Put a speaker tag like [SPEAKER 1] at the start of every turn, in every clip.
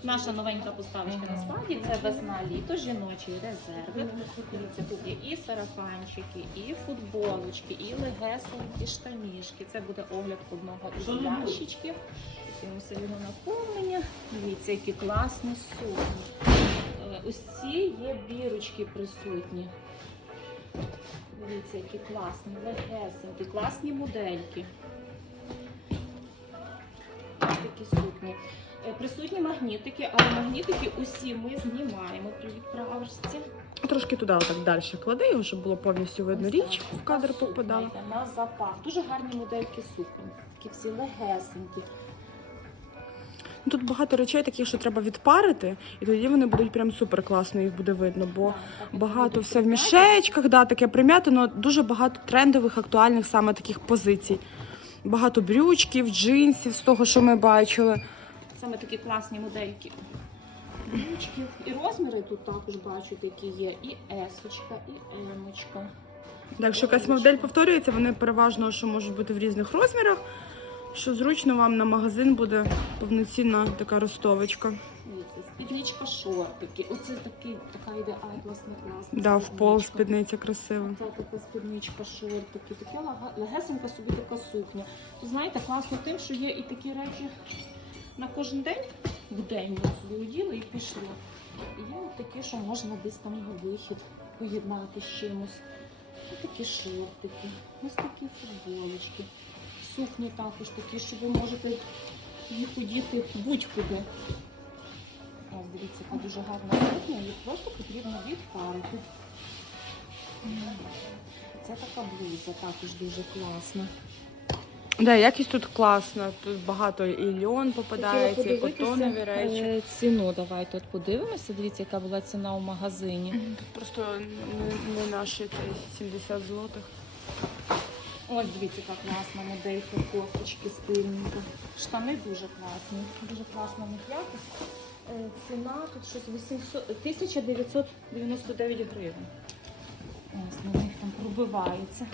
[SPEAKER 1] Наша новенька поставочка на складі – це весна-літо, жіночі резерви. Дивіться, тут є і сарафанчики, і футболочки, і легесенькі штанішки. Це буде огляд одного із ящичків. Дивимося його наповнення. Дивіться, які класні сукні. Ось ці є бірочки присутні. Дивіться, які класні, легесенькі, класні модельки. Такі сукні. Присутні магнітики, але магнітики усі ми знімаємо при відправці.
[SPEAKER 2] Трошки туди отак далі клади його, щоб було повністю видно річ, в кадр попадала.
[SPEAKER 1] На запах. Дуже гарні модельки сукні. Такі всі легесенькі.
[SPEAKER 2] Тут багато речей таких, що треба відпарити, і тоді вони будуть прям супер класно, їх буде видно, бо багато все в мішечках, да, таке прим'яте, але дуже багато трендових, актуальних саме таких позицій. Багато брючків, джинсів з того, що ми бачили.
[SPEAKER 1] Саме такі класні модельки. Брючків. І розміри тут також бачу такі є. І есочка, і емочка.
[SPEAKER 2] Якщо якась модель повторюється, вони переважно що можуть бути в різних розмірах, що зручно вам на магазин буде повноцінна така ростовочка.
[SPEAKER 1] Спідничка, шортики. Оце така йде атласна класна.
[SPEAKER 2] Да, в пол спідниця красива.
[SPEAKER 1] Це така спідничка, шортики. Таке легесенька собі така сукня. То, знаєте, класно тим, що є і такі речі на кожен день, в день ми собі оділи і пішли. І є такі, що можна десь там на вихід поєднати з чимось. Ось такі шортики, ось такі футболочки. Сукні також такі, що ви можете їх одіти будь-куди. Ось, дивіться, яка дуже гарна сукня, її просто потрібно відпарити. Це така блуза, також дуже класна.
[SPEAKER 2] Да, якість тут класна, тут багато і льон попадається, і котонові речі.
[SPEAKER 1] Ціну давайте от подивимося, дивіться, яка була ціна у магазині.
[SPEAKER 2] Тут просто не наші, це 70 злотих.
[SPEAKER 1] Ось, дивіться, яка класна моделька, кофточки стильненька. Штани дуже класні, дуже класна в них якість. Ціна тут щось 1999 гривень. Ось, на них там пробивається.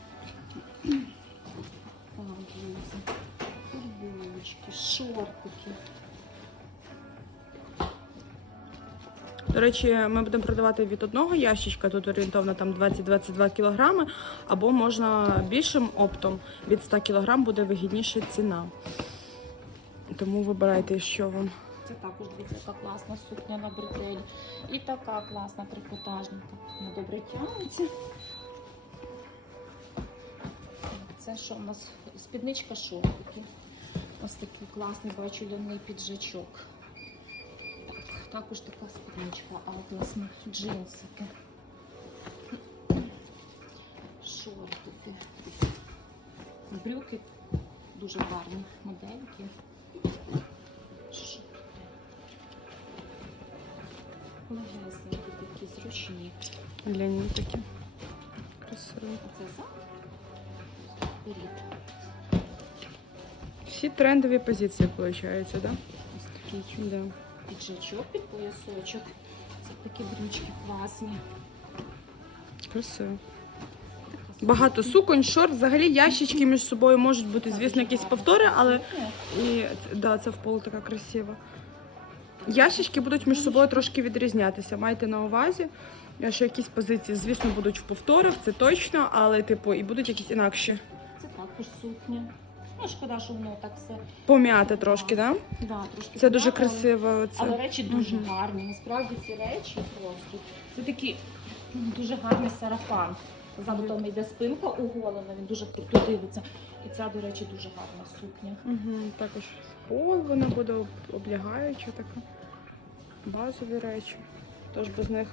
[SPEAKER 1] Футболочки, шортики.
[SPEAKER 2] До речі, ми будемо продавати від одного ящичка, тут орієнтовно там 20-22 кілограми, або можна більшим оптом, від 100 кілограм буде вигідніша ціна. Тому вибирайте, що вам.
[SPEAKER 1] Це також, дивіться, яка класна сукня на бретелі. І така класна трикотажна, так вона добре тягнеться. Це що у нас? Спідничка, шортики. Ось такий класний, бачу, ляний піджачок. Так, також така спідничка, атласна, джинсики. Шортики. Брюки дуже гарні модельки. Легесенькі такі, зручні.
[SPEAKER 2] Гляні такі. Красиві.
[SPEAKER 1] Це зад. Вперед.
[SPEAKER 2] Всі трендові позиції, виходить, так? Да?
[SPEAKER 1] Ось такий
[SPEAKER 2] Да.
[SPEAKER 1] піджачок під поясочок. Це такі брючки класні.
[SPEAKER 2] Красиво. Багато суконь, шорт, взагалі ящички між собою можуть бути, звісно, якісь повтори, але і, да, це в пол така красива. Ящички будуть між собою трошки відрізнятися, майте на увазі, що якісь позиції, звісно, будуть в повторах, це точно, але типу і будуть якісь інакші.
[SPEAKER 1] Це також сукня. Ну, шкода, що воно так все.
[SPEAKER 2] Пом'яти трошки, так? Да?
[SPEAKER 1] Да, трошки
[SPEAKER 2] Це дуже
[SPEAKER 1] пом'яте,
[SPEAKER 2] красиво.
[SPEAKER 1] але речі дуже гарні. Насправді ці речі просто. Це такий дуже гарний сарафан. Ззаду там йде спинка оголена, він дуже круто дивиться. І ця, до речі, дуже гарна сукня.
[SPEAKER 2] Також пол вона буде облягаюча така. Базові речі. Тож без них.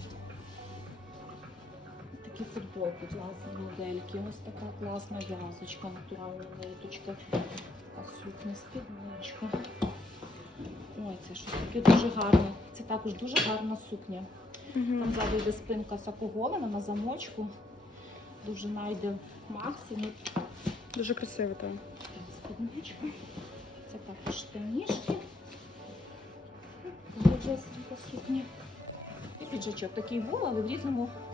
[SPEAKER 1] Такі футболки, класні модельки. Ось така класна в'язочка, натуральна ниточка. Така сукня, спідничка. Ой, це щось таке дуже гарне. Це також дуже гарна сукня. Там ззаду йде спинка сакоголена на замочку. Дуже найде максимум.
[SPEAKER 2] Дуже красиво там.
[SPEAKER 1] Спідничка. Це також штанішки. Величезна сукня. І піджачок такий був, але в різному